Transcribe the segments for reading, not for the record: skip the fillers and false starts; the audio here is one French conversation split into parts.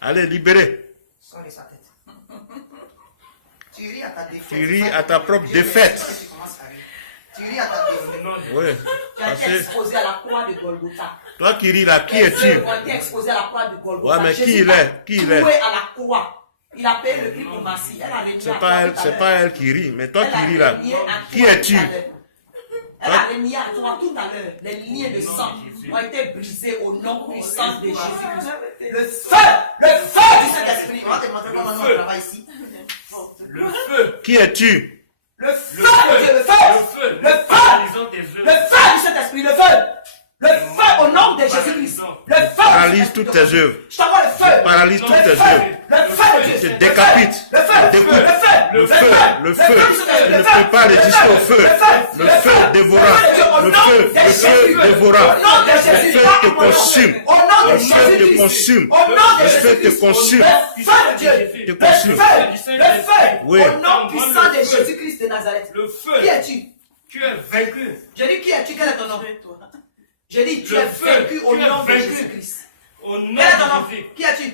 Allez, libérez. Sors de sa tête. Tu ris à ta défaite. Tu ris à ta propre défaite. Tu ris à ta défaite. Oui. Tu as été exposé à la croix de Golgotha. Toi qui ris là, qui es-tu? Tu as été exposé à la croix de Golgotha. Ouais, mais qui Jésus il est? Qui il est? Cloué à la croix. Il a payé le prix pour Massie. Elle a renié C'est pas elle qui rit, mais toi qui ris là. Qui es-tu? Elle a renié à toi tout à l'heure. Les liens de sang ont été brisés au nom puissant de Jésus-Christ. Le feu du Saint-Esprit. On va te montrer comment on travaille ici. Le feu. Qui es-tu? Le feu de Dieu, le feu. Le feu du Saint-Esprit, le feu. Le feu au nom de Jésus-Christ. Le feu. Paralyse toutes tes œuvres. Je t'envoie le feu. Paralyse toutes tes œuvres. Le feu de Dieu. Je te décapite. Le feu. Découpe. Le feu. Le feu. Tu ne peux pas résister au feu. Le feu dévora. Le feu dévora. Le feu te consume. Le feu te consume. Le feu te consume. Le feu de Dieu. Te consume. Le feu. Oui. Au nom puissant de Jésus-Christ de Nazareth. Le feu. Qui es-tu? Tu es vaincu. Je dis qui es-tu? Quel est ton nom? Je dis tu es vaincu au nom de Jésus-Christ. Au nom Quel est ton nom? de Jésus. Qui es-tu?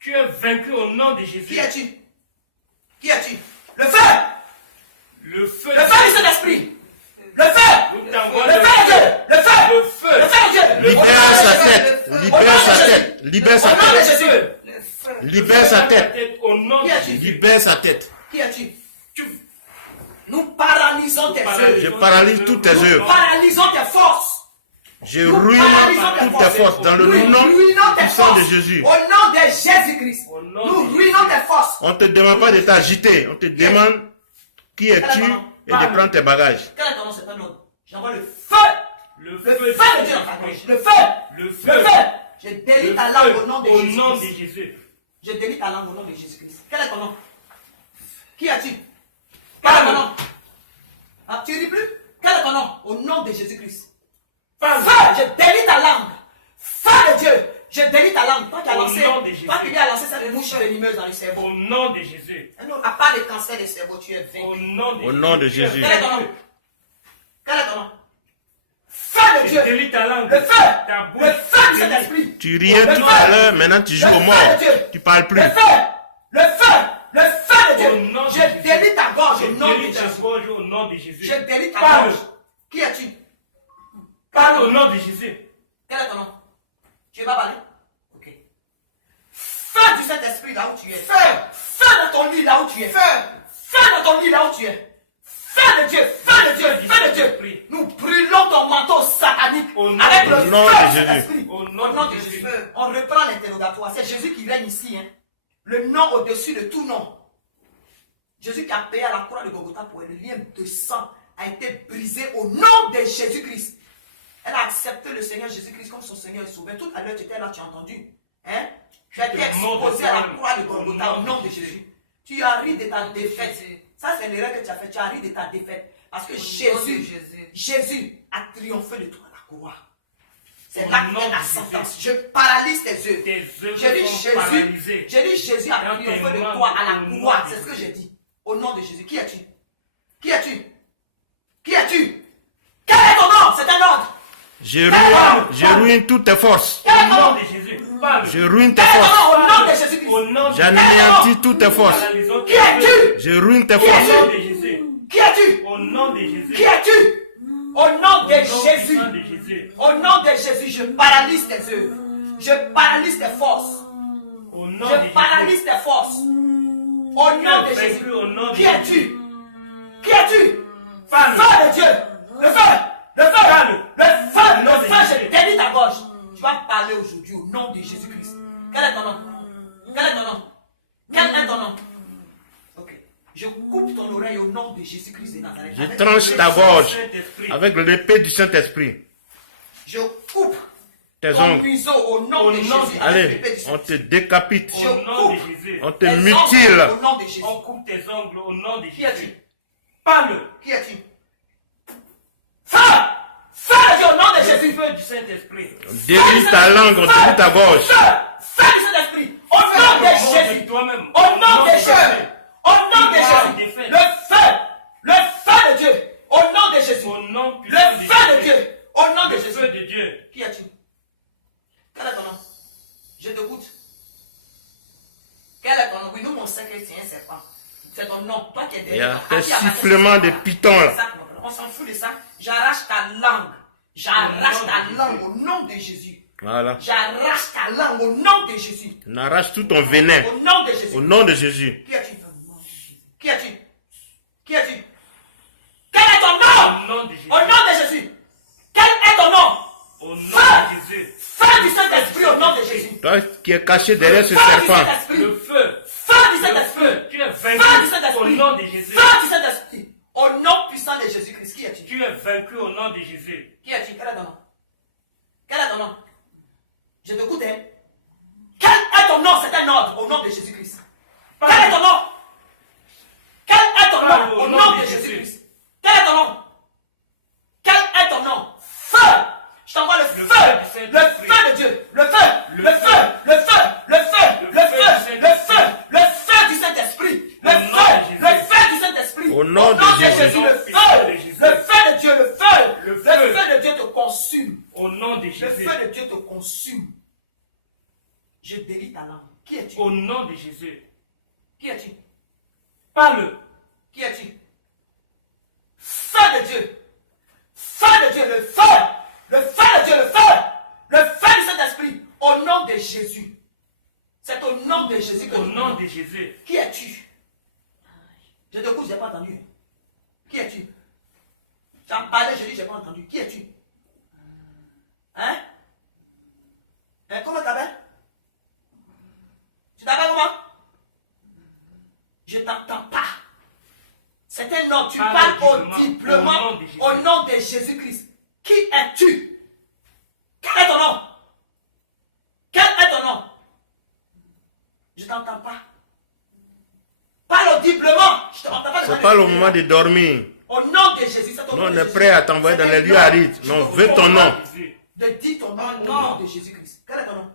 Tu es vaincu au nom de Jésus. Qui es-tu? Qui es-tu? Le feu! Le feu. Le feu du Saint-Esprit! Le feu! Nous t'envoie Le feu de Dieu! Le feu! Le feu. Le feu de Dieu! Libère sa tête. Libère sa tête. Libère sa Au nom de tête. Jésus! Libère sa tête. Au nom de Qui es-tu? Jésus. Libère sa tête. Qui es-tu? Nous paralysons tes Je œuvres. paralyse toutes tes Nous œuvres. paralysons tes forces. Je ruine toutes tes forces dans le nom puissant de Jésus. Au nom de Jésus-Christ. Au nom Nous de ruinons tes forces. On ne te demande pas de t'agiter. On te demande qui es-tu et de prendre tes bagages. Quel est ton nom? C'est un autre. J'envoie le feu. Le Le feu feu de Dieu dans ta gorge. Le feu. Le Le feu. feu. Je délie ta langue au nom de Au nom de Jésus-Christ. Jésus. Je délie ta langue au nom de Jésus-Christ. Quel est ton nom? Qui es-tu? Quel est ton nom? Ah, tu ne ris plus? Quel est ton nom? Au nom de Jésus-Christ. Feu, je délie ta langue. Feu de Dieu, je délie ta langue. Toi qui as Au lancé, nom de Jésus. toi qui viens lancer cette mouche venimeuse dans le cerveau. Au nom de Jésus. Non, à part le cancer du cerveau, tu es Au vaincu. nom Au nom de Jésus. Quel est ton nom? Quel est ton nom? Feu de Tu Dieu. délies ta langue. Le feu. Ta bouche. Le feu du Saint-Esprit. Tu riais tout à l'heure, maintenant tu joues au mort. Tu parles plus. Le feu. Le feu. Le feu de Au nom de Dieu. Jésus. Je délie ta gorge Je au nom de délie ta Jésus. gorge au nom de Jésus. Je délie ta Parle. gorge. Qui es-tu? Parle au nom de Jésus. Quel est ton nom? Tu veux pas parler? Ok. Feu du Saint-Esprit là où tu es. Feu! Feu dans ton lit là où tu es. Feu! Feu dans ton lit là où tu es. Feu de Dieu! Feu de Dieu! Feu de Dieu! Nous brûlons ton manteau satanique Au nom avec le du nom feu de du Jésus. Saint-Esprit. Au Au nom nom de de Jésus. Jésus. On reprend l'interrogatoire. C'est Jésus qui règne ici. Hein. Le nom au-dessus de tout nom. Jésus qui a payé à la croix de Golgotha pour le lien de sang a été brisé au nom de Jésus-Christ. Elle a accepté le Seigneur Jésus-Christ comme son Seigneur et Sauveur. Tout à l'heure, tu étais là, tu as entendu. Hein? Tu as été exposé à la croix de Golgotha au nom de Jésus. Tu as ri de ta défaite. Ça, c'est l'erreur que tu as fait. Tu as ri de ta défaite. Parce que Jésus a triomphé de toi à la croix. C'est là qu'il y a la sentence. Je paralyse tes œuvres. Tes œuvres J'ai dit sont paralysées. Jésus a triomphé de toi à la croix. C'est ce que j'ai dit. Au nom de Jésus. Qui es-tu? Qui es-tu? Qui es-tu? Quel est ton nom? C'est un ordre. Je ruine toutes tes forces. Quel est Au ton nom nom? de Jésus. Parle. Je ruine tes Quel est ton forces. nom? Au nom de Jésus-Christ. Au nom de J'anéantis toutes tes forces. Paralysons Qui tes œuvres. es-tu? Je ruine tes Au forces. nom de Jésus. Qui es-tu? Au nom de Jésus. Qui es-tu? Au nom de Jésus. Au nom de Jésus. Au nom de Jésus, je paralyse tes œuvres. Je paralyse tes forces. Au nom de Je Jésus. paralyse tes forces. Au nom de Jésus. Au nom de Qui Jésus. es-tu? Qui es-tu? Parle. Feu de Dieu. Le feu. Le feu. Parle. Le feu. Au nom Le de feu. Jésus. Je délie ta gorge. Tu vas parler aujourd'hui au nom de Jésus-Christ. Quel est ton nom? Quel est ton nom? Quel est ton nom? Ok. Je coupe ton oreille au nom de Jésus-Christ de Nazareth. Je Avec tranche le ta feu. gorge Saint-Esprit. avec l'épée du Saint-Esprit. Je coupe Tes ton ongles. museau au nom Au de nom Jésus. de- avec Allez, l'épée du on te Saint-Esprit. décapite. Je Au nom de coupe Jésus. On te tes ongles mutile. au nom de Jésus. On coupe tes ongles au nom de Qui Jésus. es-tu? Parle. Qui es-tu? Feu! Feu de Dieu au nom de Le Jésus. feu du Saint-Esprit. On délie ta langue, on délie ta gorge. Feu! Feu du Saint-Esprit. Au nom de Jésus. Toi-même. Au nom de Jésus. Au nom de Parle Jésus. des faits. Le feu. Le feu de Dieu. Au nom de Jésus. Au nom Le puissant feu de Dieu. Au nom de Le Jésus. feu de Dieu. Qui es-tu? Quel est ton nom? Je t'écoute. sait que c'est un serpent. C'est ton nom. Toi qui es Il y a derrière. des sifflements de pitons là. On s'en fout de ça. J'arrache ta langue. J'arrache ta langue au nom de Jésus. Voilà. J'arrache ta langue au nom de Jésus. On arrache tout ton venin. Au nom de Jésus. Au nom de Jésus. Qui es-tu? Qui es-tu? Qui es-tu? Quel est ton nom? Au nom de Jésus. Au nom de Jésus. Quel est ton nom? Au nom Feu! de Jésus. Feu du Saint-Esprit au nom de Jésus. Toi qui es caché derrière ce Feu du serpent. Saint-Esprit. Le feu. Feu du Le Saint-Esprit. feu. Tu es Feu du vaincu au Saint-Esprit. nom de Jésus. Feu du Saint-Esprit. Au nom puissant de Jésus-Christ. Qui es-tu? Tu es vaincu au nom de Jésus. Qui es-tu? Quel est ton nom? Quel est ton nom? Je t'écoute, hein? Quel est ton nom? C'est un ordre au nom de Jésus-Christ. Quel est ton nom? Quel est ton nom? Au nom de Jésus-Christ. Quel est ton nom? Quel est ton nom? Feu! Je t'envoie le feu! Le feu de Dieu! Le feu! Le feu! Le feu! Le feu! Le feu! Le feu! Le feu du Saint-Esprit! Le feu! Le feu du Saint-Esprit! Au nom de Jésus. Le feu! Le feu de Dieu! Le feu! Le Le feu. feu de Dieu te consume! Au nom de Le Jésus. feu de Dieu te consume. Je délie ta langue. Qui es-tu? Au nom de Jésus. Qui es-tu? Parle. Qui es-tu? Feu de Dieu. Feu de Dieu. Le feu. Le feu de Dieu. Le feu. Le feu du Saint-Esprit. Au nom de Jésus. C'est au nom de Jésus que Au nous nom prions. de Jésus. Qui es-tu? Je te couche, je n'ai pas entendu. Qui es-tu? Tu as parlé, je dis, je n'ai pas entendu. Qui es-tu? Hein? Hein? Comment tu t'appelles? Tu t'appelles comment? Je t'entends pas. C'est un nom. Tu Parle parles audiblement, audiblement au nom de Jésus-Christ. Qui es-tu? Quel est ton nom? Quel est ton nom? Je t'entends pas. Parle audiblement. Je t'entends pas. C'est pas le moment de dormir. Au nom de Jésus. C'est au Nous, nom on de est Jésus. prêt à t'envoyer dans les lieux arides. Mais on veut ton nom. Jésus. De dire ton nom au nom de Jésus-Christ. Quel est ton nom?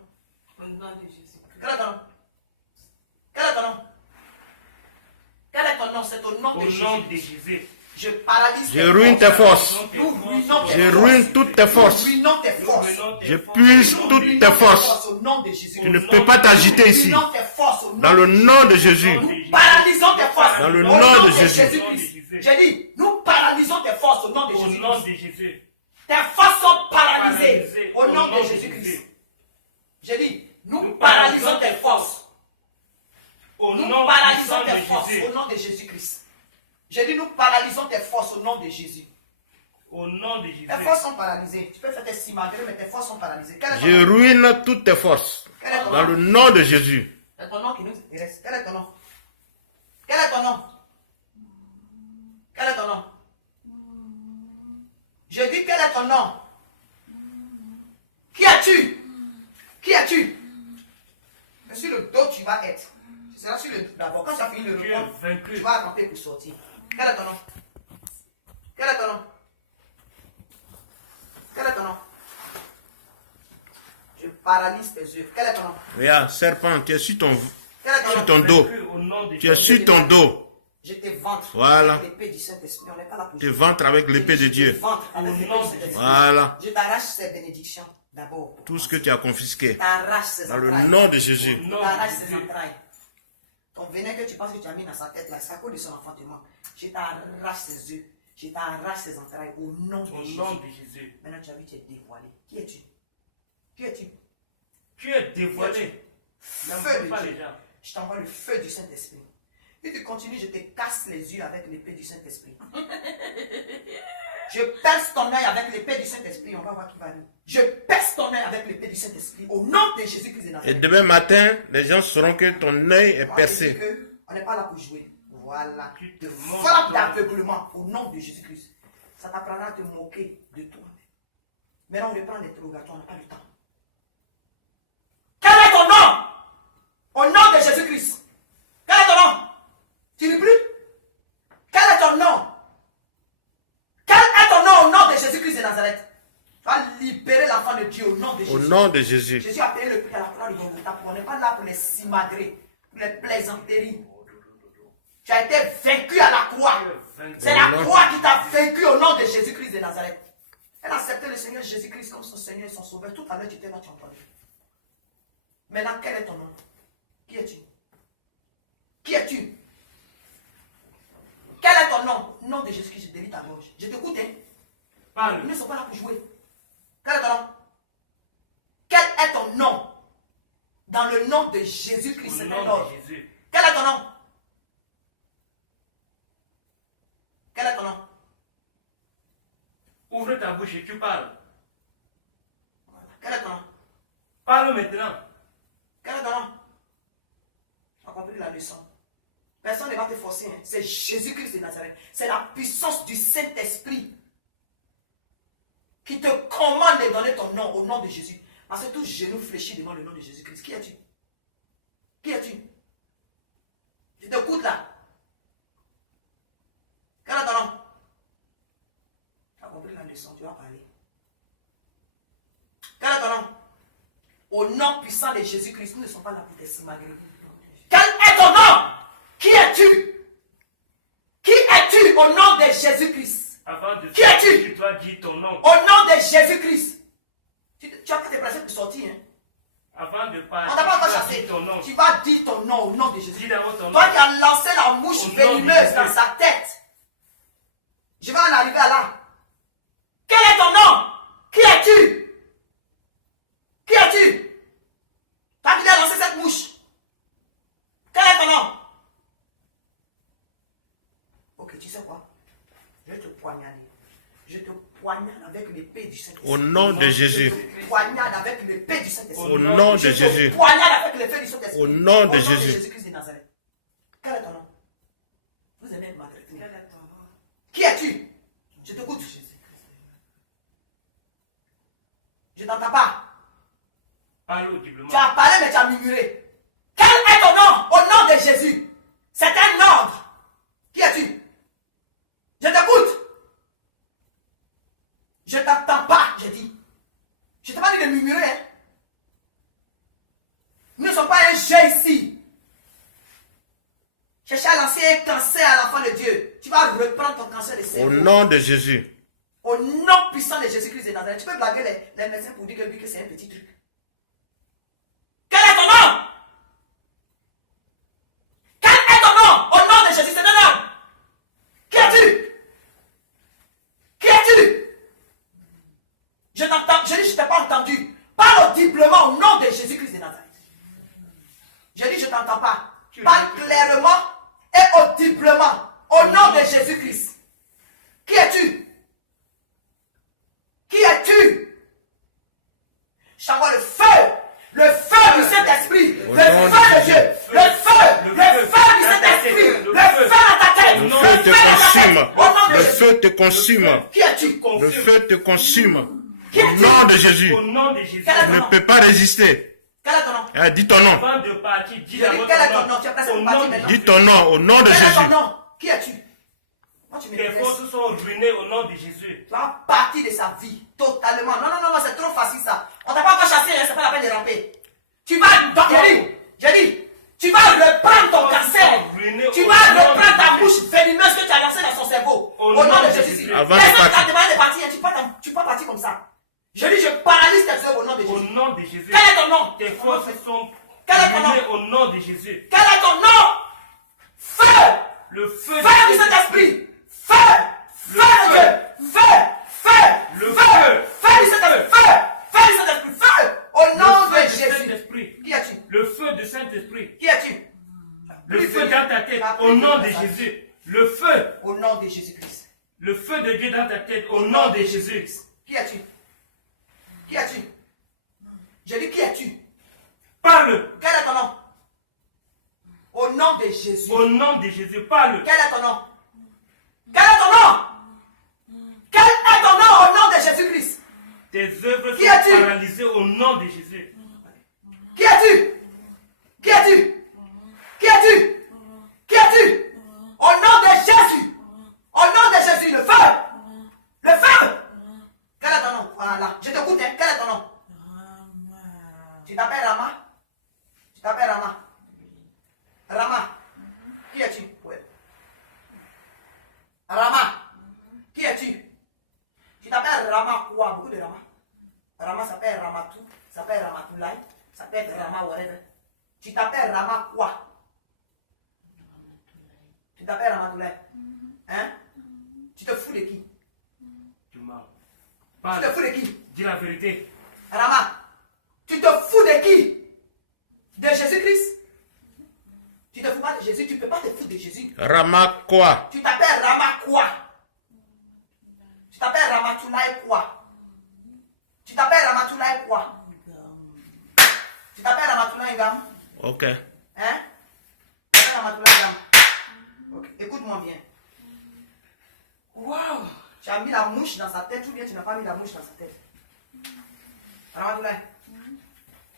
Au nom de Jésus. Quel est ton nom? Quel est ton nom? Quel est ton nom? C'est au nom Au de nom de Jésus. Jésus. Je paralyse Je ruine tes forces. Nous ruinons tes Je forces. ruine toutes tes forces. Nous ruinons tes forces. Je puise Nous toutes ruinons tes forces. au nom de Jésus. Tu ne peux pas t'agiter Nous ici. ruinons tes forces au nom Dans le nom de Jésus. Nous paralysons tes forces Dans le au nom de Jésus. Jésus. J'ai dit, nous paralysons tes forces au nom de Au Jésus. nom de Jésus. Tes forces sont paralysées Paralysées au nom de de Jésus-Christ. Jésus. J'ai dit, nous Nous paralysons paralysons tes forces. Au Nous nom paralysons puissant tes de forces Jésus. au nom de Jésus-Christ. J'ai dit, nous paralysons tes forces au nom de Jésus. Au nom de Jésus. Tes forces sont paralysées. Tu peux faire tes simagrées, mais tes forces sont paralysées. Quel est ton Je nom? ruine toutes tes forces. Quel est ton Dans nom? le nom de Jésus. C'est ton nom qui nous intéresse. Quel est ton nom? Quel est ton nom? Quel est ton nom? Je dis, quel est ton nom? Qui es-tu? Qui es-tu? C'est sur le dos tu vas être. Ce sera sur le dos d'abord. Quand tu as fini le Tu es repas, vaincu. tu vas ramper pour sortir. Quel est ton nom? Quel est ton nom? Quel est ton nom? Je paralyse tes yeux. Quel est ton nom? Regarde, serpent, tu es sur ton, Quel est ton sur nom? ton dos. Vaincu au nom de Tu es Jésus. sur ton dos. Je te ventre Voilà. avec l'épée du Saint-Esprit. On n'est pas là pour Tu ventres avec l'épée de Je te Dieu. ventre avec l'épée du Saint-Esprit. Voilà. Je t'arrache ces bénédictions d'abord. Tout ce que tu as confisqué. Je t'arrache ces Dans le entrailles. nom de Jésus. Je Au nom t'arrache de ces Jésus. entrailles. Ton venin que tu penses que tu as mis dans sa tête là, c'est à cause de son enfantement. Je t'arrache ses yeux. Je t'arrache ses entrailles au nom de Au Jésus. nom de Jésus. Maintenant tu as vu, tu es dévoilé. Qui es-tu? Qui es-tu? Tu es dévoilé. Feu N'aime de pas Dieu. les gens. Je t'envoie le feu du Saint-Esprit. Si tu continues, je te casse les yeux avec l'épée du Saint-Esprit. Je perce ton œil avec l'épée du Saint-Esprit. On va voir qui va aller. Je perce ton œil avec l'épée du Saint-Esprit. Au nom de Jésus-Christ de Et Nazareth. demain matin, les gens sauront que ton œil est Moi, je dis percé. que on n'est pas là pour jouer. Voilà. Tu De te moques frappe toi. d'aveuglement au nom de Jésus-Christ. Ça t'apprendra à te moquer de toi. Maintenant, on reprend l'interrogatoire. On n'a pas le temps. Quel est ton nom? Au nom de Jésus-Christ. Quel est ton nom? Tu lis plus? Quel est ton nom? Quel est ton nom au nom de Jésus-Christ de Nazareth? Tu vas libérer l'enfant de Dieu au nom de Jésus. Au nom de Jésus. Jésus a payé le prix à la croix de Golgotha. On n'est pas là pour les simagrées, pour les plaisanteries. Tu as été vaincu à la croix. C'est la Au nom- croix qui t'a vaincu au nom de Jésus-Christ de Nazareth. Elle a accepté le Seigneur Jésus-Christ comme son Seigneur et son Sauveur. Tout à l'heure, tu étais là, tu entendais. Maintenant, quel est ton nom? Qui es-tu? Qui es-tu? de Jésus-Christ, je délie ta gorge. Je t'écoute, hein. Parle. Ils ne sont pas là pour jouer. Quel est ton nom? Quel est ton nom? Dans le nom de Jésus-Christ, Au c'est un nom ordre. de Jésus. Quel est ton nom? Quel est ton nom? Ouvre ta bouche et tu parles. Voilà. Quel est ton nom? Parle maintenant. Quel est ton nom? Tu as compris la leçon. Personne ne va te forcer. Hein. C'est Jésus-Christ de Nazareth. C'est la puissance du Saint-Esprit qui te commande de donner ton nom au nom de Jésus. Parce que tout genou fléchit devant le nom de Jésus-Christ. Qui es-tu? Qui es-tu? Je t'écoute là. Quel est ton nom? Tu as compris la leçon, tu vas parler. Quel est ton nom? Au nom puissant de Jésus-Christ, nous ne sommes pas là pour te simagrer. Quel est ton nom? Qui es-tu? Qui es-tu au nom de Jésus-Christ? Avant de Qui es-tu? tu dois dire ton nom. Au nom de Jésus-Christ. Tu vas pas te placer pour sortir. Hein? Avant de On partir, t'a pas encore tu dois chassé. dire ton nom. Tu vas dire ton nom au nom de Jésus. Dis d'abord ton nom. Toi qui as lancé la mouche Au nom de venimeuse Jésus. dans sa tête. Je vais en arriver à là. Quel est ton nom? Qui es-tu? Qui es-tu? Toi qui as lancé cette mouche. Quel est ton nom? Ok, tu sais quoi? Je vais te poignarder. Je te poignarde avec l'épée du Saint-Esprit. Au nom de Jésus. Je te poignarde avec l'épée du Saint-Esprit. Au nom de Je Jésus. te poignarde avec l'épée du Saint-Esprit. Au nom de Jésus. Jésus-Christ de Nazareth. Quel est ton nom? Vous aimez être maltraité. Qui es-tu? Je t'écoute. Je t'entends pas. Parle audiblement. Tu as parlé, mais tu as murmuré. Quel est ton nom? Au nom de Jésus. C'est un ordre. Qui es-tu? Je t'écoute. Je t'entends pas, j'ai dit. Je t'ai pas dit de murmurer. Hein? Nous ne sommes pas un jeu ici. Chercher à lancer un cancer à l'enfant de Dieu. Tu vas reprendre ton cancer de cerveau. Au nom de Jésus. Au nom puissant de Jésus-Christ de Nazareth. Tu peux blaguer les médecins pour dire que, oui, que c'est un petit truc. Quel est ton nom? Quel est ton nom? Au nom de Jésus, c'est un homme. Qui es-tu? Qui es-tu? Je t'entends, je dis, je t'ai pas entendu. Parle audiblement au nom de Jésus-Christ de Nazareth. Je dis, je t'entends pas. Parle clairement et audiblement au nom de Jésus-Christ. Qui es-tu? Qui es-tu? J'envoie le feu du Saint-Esprit, le feu de Dieu, le feu du Saint-Esprit, le feu dans ta tête, Le feu te consume. au nom de Le Jésus. feu te consume. Qui es-tu? Le feu te consume. Qui Au es-tu? nom de Jésus. Au nom de Jésus. Quel est Tu ton ne nom? peux pas résister. Quel est ton nom? Dis ton nom. Avant de partir, dis Je dis, d'abord quel est ton ton nom. nom? Tu as placé Au pour nom partir de maintenant. Dis ton nom au nom de Quel est ton Jésus. nom? Qui es-tu? Moi, tu Tes m'intresses. forces sont ruinées au nom de Jésus. Tu vas partir de sa vie, totalement. Non, non, non, non, c'est trop facile ça. On t'a pas encore chassé, hein, c'est pas la peine de ramper. Tu vas, j'ai dit, tu vas reprendre ton cancer. Tu vas reprendre ta bouche venimeuse que tu as lancée dans son cerveau. Au nom de Jésus. Avant de Personne partir. t'a demandé de partir, hein, tu peux pas partir comme ça. Je dis, je paralyse tes œuvres au nom de Au Jésus. nom de Jésus. Quel est ton nom? Tes forces sont Quel est ton nom? ruinées au nom de Jésus. Quel est ton nom? Feu! Le feu Feu du Saint-Esprit! Feu! Feu de Dieu! Feu! Feu! Le Feu! feu. Feu du Saint-Esprit! Feu! Feu du Saint-Esprit! Feu! Au nom Le de feu du Jésus! Saint-Esprit. Qui es-tu? Le feu du Saint-Esprit. Qui es-tu? Le feu dans ta tête au nom de Jésus. Le feu. Au nom de Jésus-Christ. Le feu de Dieu dans ta tête au nom de Jésus. Qui es-tu? Qui es-tu? J'ai dit qui es-tu? Parle. Quel est ton nom? Au nom de Jésus. Au nom de Jésus. Parle. Quel est ton nom? Quel est ton nom? Quel est ton nom au nom de Jésus-Christ? Tes œuvres Qui es-tu? sont paralysées au nom de Jésus. Qui es-tu? Qui es-tu? Qui es-tu? Qui es-tu? Au nom de Jésus. Au nom de Jésus, le feu. Le feu. Quel est ton nom? Voilà. Je t'écoute, hein. Quel est ton nom? Tu t'appelles Rama? Tu t'appelles Rama? Rama. Qui es-tu? Ouais. Rama. Qui es-tu? Tu t'appelles Rama quoi? Beaucoup de Rama. Rama s'appelle Ramatou, s'appelle Ramatoulaye, s'appelle Rama whatever. Tu t'appelles Rama quoi? Tu t'appelles Ramatoulaye. Hein? te fous de qui? Tu m'as. Tu te fous de qui? Dis la vérité. Rama, tu te fous de qui? De Jésus-Christ? Tu te fous pas de Jésus, tu ne peux pas te foutre de Jésus. Rama quoi? Tu t'appelles Rama quoi? Tu t'appelles Ramatoulaye quoi? Tu t'appelles Ramatoulaye quoi? Tu t'appelles Ramatoulaye Ngam? Ok. Hein? Tu t'appelles Ramatoulaye Ngam? Ok, écoute-moi bien. Waouh! Tu as mis la mouche dans sa tête ou bien tu n'as pas mis la mouche dans sa tête? Ramatoulaye,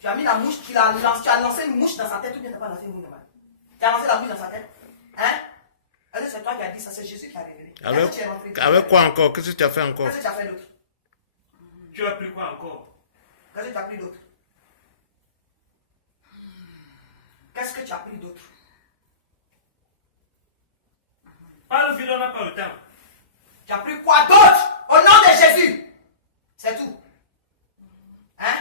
tu as mis la mouche, tu as lancé une mouche dans sa tête ou bien tu n'as pas lancé une mouche dans sa tête? Tu as lancé la mouche dans sa tête? Hein? Est-ce que c'est toi qui as dit ça? C'est Jésus qui a révélé. Avec quoi encore? Qu'est-ce que tu as fait encore? Qu'est-ce que tu as fait d'autre? Tu as pris quoi encore? Qu'est-ce que tu as pris d'autre? Qu'est-ce que tu as pris d'autre? Parle vite, on n'a pas le temps. Tu as pris quoi d'autre? Au nom de Jésus. C'est tout. Hein?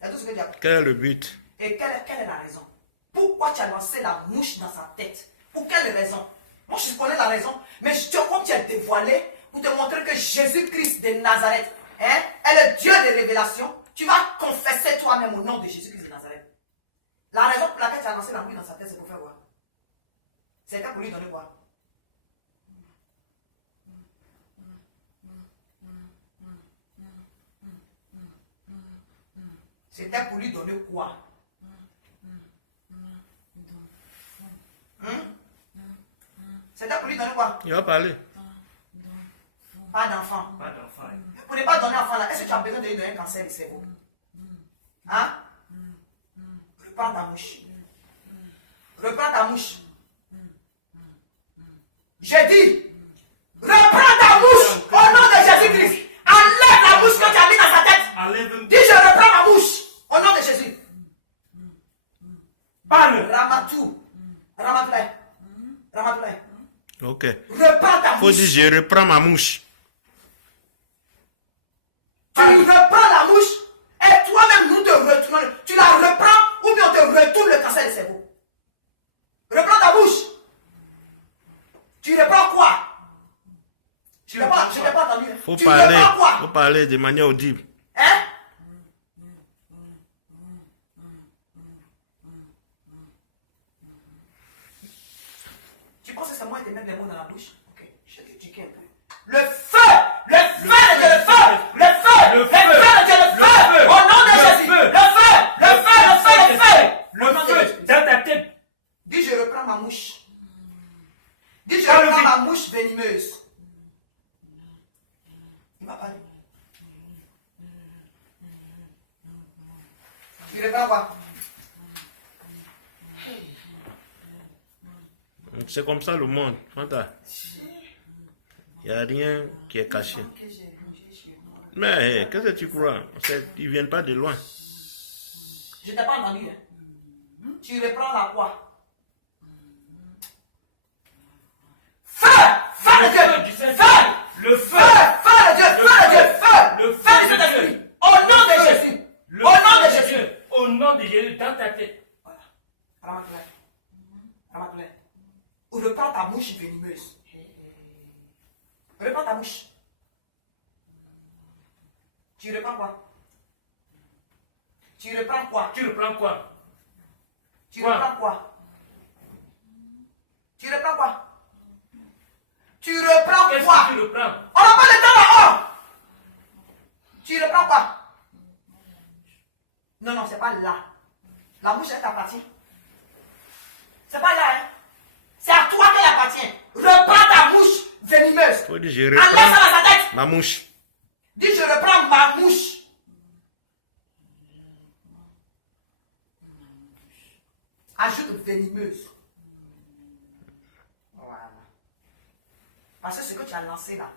C'est tout ce que tu as pris. Quel est le but? Et quelle est la raison? Pourquoi tu as lancé la mouche dans sa tête? Pour quelle raison? Moi je connais la raison, mais comme tu as dévoilé pour te montrer que Jésus-Christ de Nazareth est le Dieu de révélation, tu vas confesser toi-même au nom de Jésus-Christ de Nazareth. La raison pour laquelle tu as lancé la mouche dans sa tête, c'est pour faire quoi? C'était pour lui donner quoi? C'était pour lui donner quoi? C'était pour lui donner quoi? Il va parler. Pas d'enfant. Pas d'enfant. Pour ne pas donner enfant là, est-ce que tu as besoin de lui donner un cancer du cerveau? Hein? Reprends ta mouche. Reprends ta mouche. J'ai dit, reprends ta mouche au nom de Jésus-Christ. Enlève la mouche que tu as mis dans sa tête. Enlève. Dis, je reprends ma mouche au nom de Jésus. Parle. Ramatou. Ramatoulaye. Ramatoulaye. Ok. Reprends ta Faut mouche. dire, je reprends ma mouche. Tu reprends la mouche et toi-même nous te retournons. Tu la reprends ou bien on te retourne le cancer du cerveau. Reprends ta bouche. Tu reprends quoi? Je n'ai pas entendu. Faut Tu parler. reprends quoi? Faut parler de manière audible. Hein? Tu penses que c'est moi qui te mets les mots dans la bouche? Ok, je vais t'éduquer un peu. Le feu! Le feu de Dieu, le feu! Le feu! Le feu de Dieu, le feu! Au nom de Jésus! Le feu! Le feu! Le feu! Le feu! Le feu dans ta tête. Dis, je reprends ma mouche. Dis, je reprends ma mouche venimeuse. Il m'a parlé. Tu reprends quoi? C'est comme ça le monde. Fanta. Il n'y a rien qui est caché. Mais qu'est-ce que tu crois? Ils ne viennent pas de loin. Je t'ai pas entendu. Hein? Tu reprends la quoi? Feu! Feu de Dieu! Feu! Le feu. Feu de Dieu! Feu de Dieu! Feu! Le Feu feu de de Saint-Esprit! Dieu. Au nom de Jésus! Le Au nom feu de de Jésus! Dieu. Au nom de Jésus dans ta tête. Voilà. Ramatoulaye. Ramatoulaye. Reprends ta mouche venimeuse. Reprends ta mouche. Tu reprends quoi? Tu reprends quoi? Tu reprends quoi? Tu Quoi? reprends quoi? Tu reprends quoi? Tu reprends Qu'est-ce quoi? que tu reprends? On n'a pas le temps là-haut! Tu reprends quoi? Non, non, c'est pas là. La mouche, elle t'appartient. C'est pas là, hein? C'est à toi qu'elle appartient. Reprends ta mouche venimeuse. Faut dire, je Enlève ça reprends dans sa tête. ma mouche. Dis, je reprends ma mouche. Ajoute venimeuse. Voilà. Parce que ce que tu as lancé là,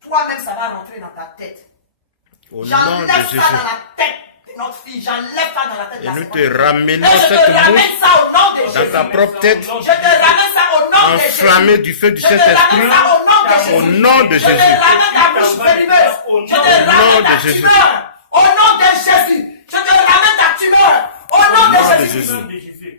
toi-même, ça va rentrer dans ta tête. Au nom J'enlève de ça Jésus. dans la tête de notre fille. J'enlève ça dans la tête de Et la nous seconde. te ramenons Et je cette te ramène mouche ça au nom de dans Jésus. ta propre tête, Je te ramène ça au nom de Jésus. enflammée du feu du Je te Saint-Esprit. ramène ça au nom de Jésus. Au nom de Je te Jésus. ramène ta bouche venimeuse. Je te ramène de ta Jésus. tumeur. Au nom de Jésus. Je te ramène ta tumeur. Au nom de nom de Jésus. Jésus. Au nom de Jésus.